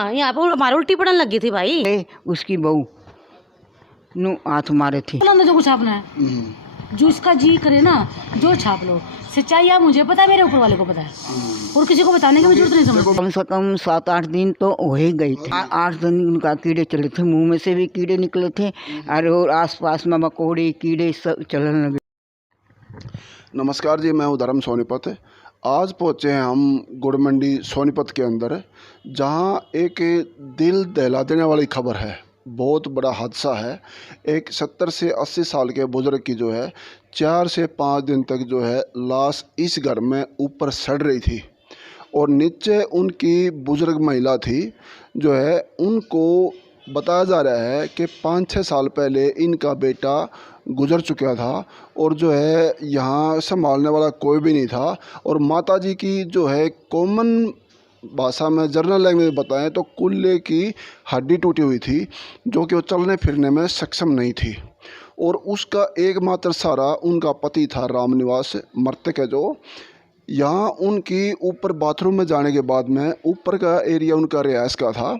हाँ, यहाँ पे हमारे उल्टी पड़ने लगी थी भाई। उसकी बहू नु हाथ मारे थे। जो कुछ छापना है, जो इसका जी करे ना जो छाप लो। सच्चाई या मुझे पता है, मेरे ऊपर वाले को पता है, और किसी को बताने की भी जरूरत नहीं समझती। कम से कम 7-8 दिन तो हो ही गई थी। 8 दिन उनका कीड़े चले थे, मुंह में से भी कीड़े निकले थे और आसपास में मकोड़े कीड़े सब चलने लगे। नमस्कार जी, मैं हूँ धर्म सोनीपत। आज पहुँचे हैं हम गुड़ मंडी सोनीपत के अंदर, जहाँ एक दिल दहला देने वाली खबर है। बहुत बड़ा हादसा है। एक 70 से 80 साल के बुजुर्ग की जो है 4 से 5 दिन तक जो है लाश इस घर में ऊपर सड़ रही थी और नीचे उनकी बुजुर्ग महिला थी जो है, उनको बताया जा रहा है कि 5-6 साल पहले इनका बेटा गुजर चुका था और जो है यहाँ संभालने वाला कोई भी नहीं था। और माताजी की जो है कॉमन भाषा में जनरल लैंग्वेज बताएं तो कुल्ले की हड्डी टूटी हुई थी, जो कि वो चलने फिरने में सक्षम नहीं थी। और उसका एकमात्र सहारा उनका पति था रामनिवास, मृतक है जो। यहाँ उनकी ऊपर बाथरूम में जाने के बाद में, ऊपर का एरिया उनका रिहायश का था,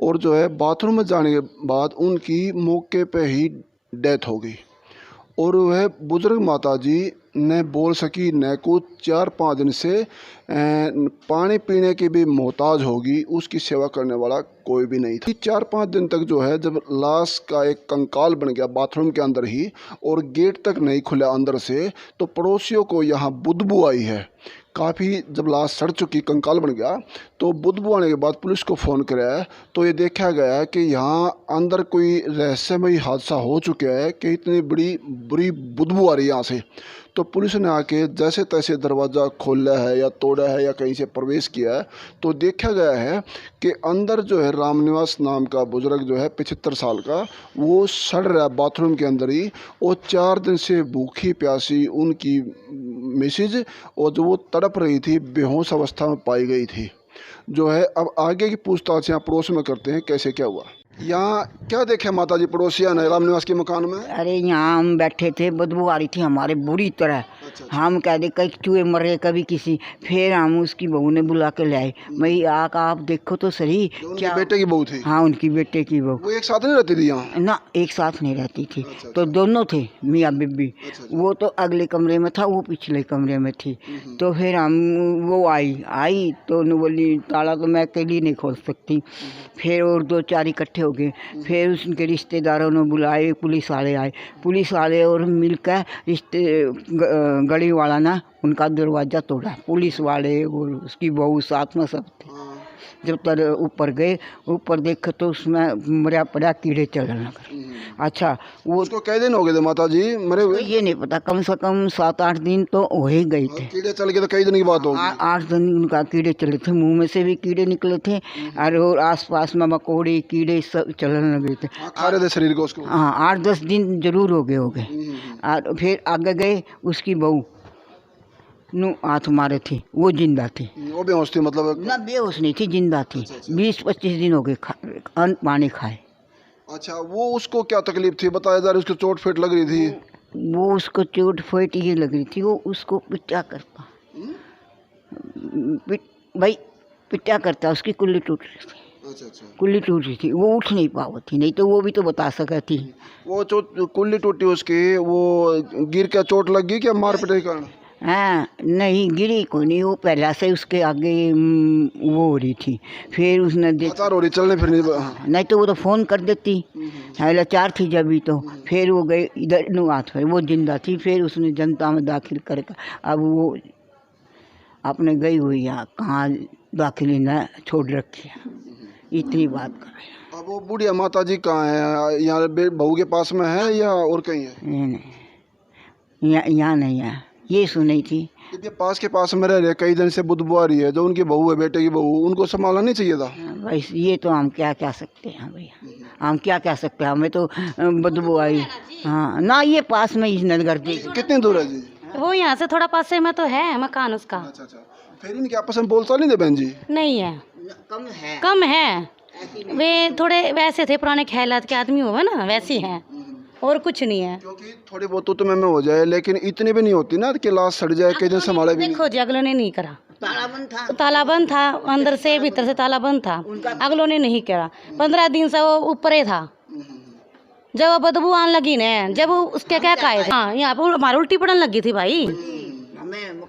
और जो है बाथरूम में जाने के बाद उनकी मौके पे ही डेथ हो गई। और वह बुजुर्ग माताजी ने बोल सकी न कुछ, 4-5 दिन से पानी पीने की भी मोहताज होगी, उसकी सेवा करने वाला कोई भी नहीं था। 4-5 दिन तक जो है, जब लाश का एक कंकाल बन गया बाथरूम के अंदर ही और गेट तक नहीं खुला अंदर से, तो पड़ोसियों को यहाँ बदबू आई है काफ़ी। जब लाश सड़ चुकी, कंकाल बन गया, तो बदबू आने के बाद पुलिस को फ़ोन कराया, तो ये देखा गया कि यहाँ अंदर कोई रहस्यमयी हादसा हो चुका है कि इतनी बड़ी बुरी बदबू आ रही है यहाँ से। तो पुलिस ने आके जैसे तैसे दरवाज़ा खोला है या तोड़ा है या कहीं से प्रवेश किया है, तो देखा गया है कि अंदर जो है रामनिवास नाम का बुजुर्ग जो है 75 साल का, वो सड़ रहा है बाथरूम के अंदर ही। और 4 दिन से भूखी प्यासी उनकी मिसेज, और जो वो तड़प रही थी, बेहोश अवस्था में पाई गई थी जो है। अब आगे की पूछताछ यहाँ पड़ोस में करते हैं कैसे क्या हुआ। यहाँ क्या देखे माताजी पड़ोसिया ने रामनिवास के मकान में? अरे यहाँ हम बैठे थे, बदबू आ रही थी हमारे बुरी तरह। अच्छा। हम कह दे कई चूहे मर रहे कभी किसी। फिर हम उसकी बहू ने बुला के ले आए, भाई आप देखो तो सही। क्या बेटे की बहू थी? हाँ, उनकी बेटे की बहू। वो एक साथ नहीं रहती थी यहाँ? ना, एक साथ नहीं रहती थी। अच्छा। तो दोनों थे, मियाँ बीबी। अच्छा। वो तो अगले कमरे में था, वो पिछले कमरे में थी। तो फिर हम वो आई तो उन्होंने बोली ताला तो मैं अकेली नहीं खोल सकती। फिर और 2-4 इकट्ठे हो गए। फिर उसके रिश्तेदारों ने बुलाए, पुलिस वाले आए। पुलिस वाले और मिलकर गली वाला ना उनका दरवाज़ा तोड़ा, पुलिस वाले और उसकी बहू साथ में सब थे। जब तक ऊपर गए, ऊपर देखा तो उसमें मरा पड़ा कीड़े चलने लगे। अच्छा, वो उसको कई दिन हो गए थे माताजी मरे हुए? ये नहीं पता, कम से कम 7-8 दिन तो हो ही गए थे। कीड़े चल गए तो कई दिन की बात होगी। 8 दिन उनका कीड़े चले थे, मुंह में से भी कीड़े निकले थे और आसपास में मकोड़े कीड़े सब चलने लगे थे। खा रहे थे शरीर को उसको? हाँ, 8-10 दिन जरूर हो गए और फिर आगे गए, उसकी बहू नु हाथ मारे थी, वो जिंदा थी। वो बेहोश थी मतलब? ना, बेहोश नहीं थी, जिंदा थी। 20-25 दिन हो गए अन्न पानी खाए। अच्छा, वो उसको क्या तकलीफ थी बताया जा रहा है? उसको चोट फेट लग रही थी? वो उसको चोट फेट ये लग रही थी, वो उसको पिटा करता भाई, पिटा करता, उसकी कुल्ली टूट रही थी। अच्छा। कुल्ली टूट रही थी, वो उठ नहीं पाती थी, नहीं तो वो भी तो बता सका थी। वो कुल्ली टूटी उसकी, वो गिर के चोट लग गई क्या मार पिटाई के कारण? हाँ, नहीं गिरी कोई नहीं, वो पहला से उसके आगे वो हो रही थी। फिर उसने देखा हो रही चलने फिरने। नहीं तो वो तो फ़ोन कर देती, लाचार थी जब भी। तो फिर वो गए इधर नु हाथ पर, वो जिंदा थी। फिर उसने जनता में दाखिल करके, अब वो अपने गई हुई यहाँ कहाँ दाखिल न छोड़ रखी है। इतनी बात कर रहे हैं। अब वो बुढ़िया माता जी कहाँ है? यहाँ बहू के पास में है या और कहीं है? नहीं, यहाँ नहीं है, ये सुनी थी। ये पास के पास में रह रहे कई दिन से बदबू आ रही है, जो उनकी बहू है, बेटे की बहू, उनको संभालना नहीं चाहिए था? भाई ये तो हम क्या कह सकते हैं भैया, हम क्या कह सकते हैं, हमें तो बदबू आई। हाँ ना, ये पास में ही नगर थी। कितनी दूर है जी? वो यहाँ से थोड़ा पास में तो है मकान उसका। अच्छा। फिर इनके आपस में बोलचाल नहीं थे बहन जी? नहीं है, कम है। वे थोड़े वैसे थे, पुराने ख्यालात के आदमी हुए ना, वैसे हैं, और कुछ नहीं है। क्योंकि थोड़ी बहुत तो तुम्हें में हो जाए, लेकिन इतनी भी नहीं होती ना कि लाश सड़ जाए, कई दिन संभाले भी नहीं। देखो जी, अगले ने नहीं करा, ताला बंद था, अंदर से भीतर से ताला बंद था। अगलों ने नहीं करा। 15 दिन से वो ऊपर ही था। जब वो बदबू आने लगी न, जब उसके क्या खाए, हाँ यहाँ पे हमारी उल्टी पड़ने लगी थी भाई।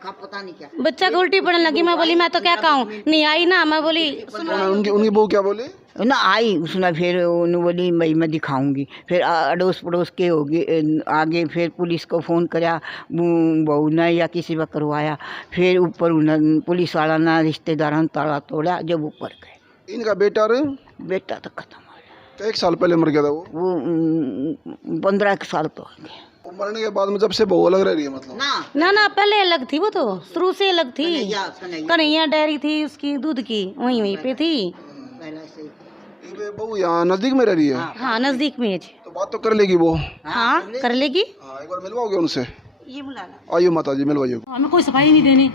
पता नहीं क्या बच्चा को उल्टी पड़ने लगी। मैं बोली मैं तो क्या कहूँ, नहीं आई ना। मैं बोली उनकी बहू क्या बोले? ना आई उसने, फिर उन्होंने बोली मैं दिखाऊंगी। फिर अड़ोस पड़ोस के होगी आगे, फिर पुलिस को फ़ोन कराया, बहू ने या किसी का करवाया। फिर ऊपर उन्हें पुलिस वाला ना रिश्तेदार ने ताला तोड़ा, जब ऊपर गए। इनका बेटा बेटा तो खत्म हो गया। 1 साल पहले मर गया था वो 15 साल तो हो गए। मरने के बाद में जब से बहू अलग रह रही है मतलब? ना पहले अलग थी। वो तो शुरू से अलग थी। कन्हैया डेयरी थी उसकी दूध की, वहीं पे थी। बहू यहाँ नजदीक में रह रही है? हाँ नजदीक में है। तो बात तो कर लेगी वो? हाँ कर लेगी। एक बार मिलवाओगे उनसे? ये बुला आइए माता जी मिलवाइए। हमें कोई सफाई नहीं देनी।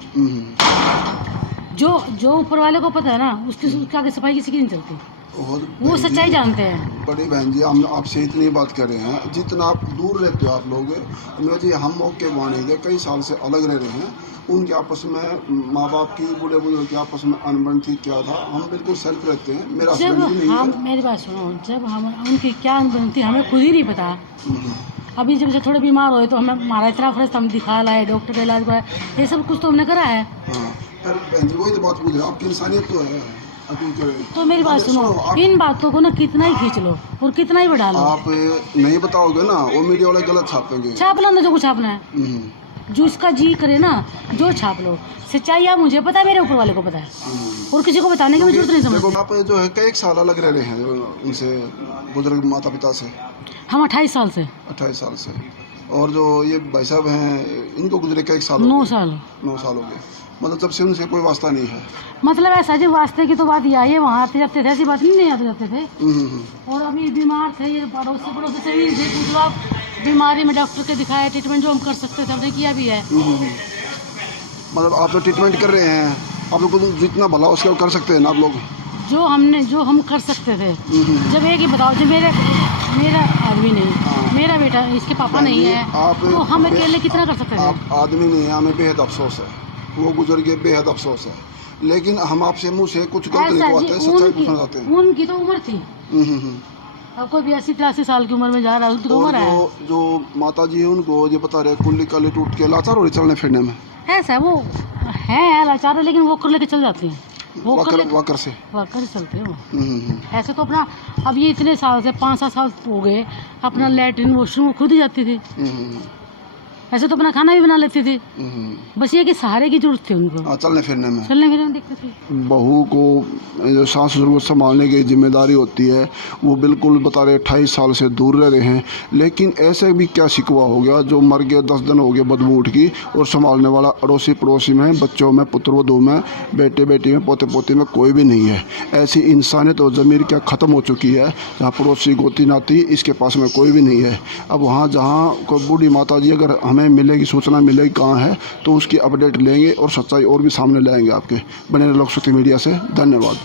जो ऊपर वाले को पता है ना, उसके आगे सफाई किसी की नहीं चलती। वो सच्चाई जानते हैं। बड़ी बहन जी, हम आपसे इतनी बात कर रहे हैं, जितना आप दूर रहते हो आप लोग, मैं जी हम मौके वहाँ थे, कई साल से अलग रह रहे हैं। उनके आपस में माँ बाप की, बूढ़े बुजुर्ग के आपस में अनबन थी क्या था, हम बिल्कुल सेल्फ रहते हैं। मेरा जब हम, मेरी बात सुनो, जब हम उनकी क्या अनबन थी हमें खुद ही नहीं पता। अभी जब से थोड़े बीमार हुए तो हमें हमारा इतना फर्ज, हम दिखा लाए, डॉक्टर का इलाज कराए, ये सब कुछ तो हमने करा है। बहन जी वही तो बात पूछ रहे, आपकी इंसानियत तो है। तो मेरी बात सुनो, इन बातों को ना कितना ही खींच लो और कितना ही बढ़ा लो, आप नहीं बताओगे ना, वो मीडिया वाले गलत छापेंगे। छाप लो ना जो कुछ छापना है, जो इसका जी करे ना जो छाप लो। सच्चाई आप मुझे पता है, मेरे ऊपर वाले को पता है, और किसी को बताने की जरूरत नहीं समझती। आप जो है कई साल अलग रह रहे हैं उनसे, बुजुर्ग माता पिता से? हम 28 साल से। 28 साल से। और जो ये भाई साहब हैं, इनको गुजरे कई साल? 9 साल। 9 साल हो गए। मतलब जब से उनसे कोई वास्ता नहीं है? मतलब ऐसा जी वास्ते की तो बात ये आई है, वहाँ आते जाते थे, ऐसी बात नहीं आते जाते थे। और अभी बीमार थे, ये पड़ोसी से भी पूछ लो आप, बीमारी में डॉक्टर के दिखाया, ट्रीटमेंट जो हम कर सकते थे हमने किया भी है। मतलब आप तो ट्रीटमेंट कर रहे हैं, आप लोग को जितना भला उसका कर सकते हैं ना आप लोग? जो हम कर सकते थे। जब एक ही बताओ, जब मेरा आदमी नहीं, मेरा बेटा, इसके पापा नहीं है, तो हम अकेले कितना कर सकते थे? आप आदमी नहीं है, हमें बेहद अफसोस है, वो गुजर गए, बेहद अफसोस है। लेकिन हम आपसे मुँह से कुछ गलत नहीं कहते, सच्चाई पूछना चाहते हैं। उनकी तो उम्र थी, अब कोई 82-83 साल की उम्र में जा रहा है, उनकी उम्र है। जो माता जी है उनको ये बता रहे, कुल्ली काली टूट के लाचार हो रही चलने फिरने में। ऐसा वो है लाचार, लेकिन वो कर लेके चल जाती हैं, वाकर से चलते हो। ऐसे तो अपना, अब ये इतने साल से 5-7 साल हो गए, अपना लैट्रिन वॉशरूम खुद ही जाती थी। ऐसे तो अपना खाना भी बना लेती थी, बस ये कि सहारे की जरूरत थी उनको, चलने फिरने में दिक्कत थी। बहू को जो सास ससुर को संभालने की जिम्मेदारी होती है, वो बिल्कुल बता रहे 28 साल से दूर रह रहे हैं। लेकिन ऐसे भी क्या शिकवा हो गया, जो मर गए 10 दिन हो गए बदबू उठ की, और संभालने वाला अड़ोसी पड़ोसी में, बच्चों में, पुत्र वधू में, बेटे बेटी में, पोते पोती में कोई भी नहीं है। ऐसी इंसानियत और ज़मीर क्या ख़त्म हो चुकी है, जहाँ पड़ोसी गोती नाती इसके पास में कोई भी नहीं है। अब वहाँ जहाँ कोई बूढ़ी माता जी अगर हमें मिलेगी, सूचना मिलेगी कहाँ है, तो उसकी अपडेट लेंगे और सच्चाई और भी सामने लाएंगे आपके। बने रहो लोकशक्ति मीडिया से। धन्यवाद।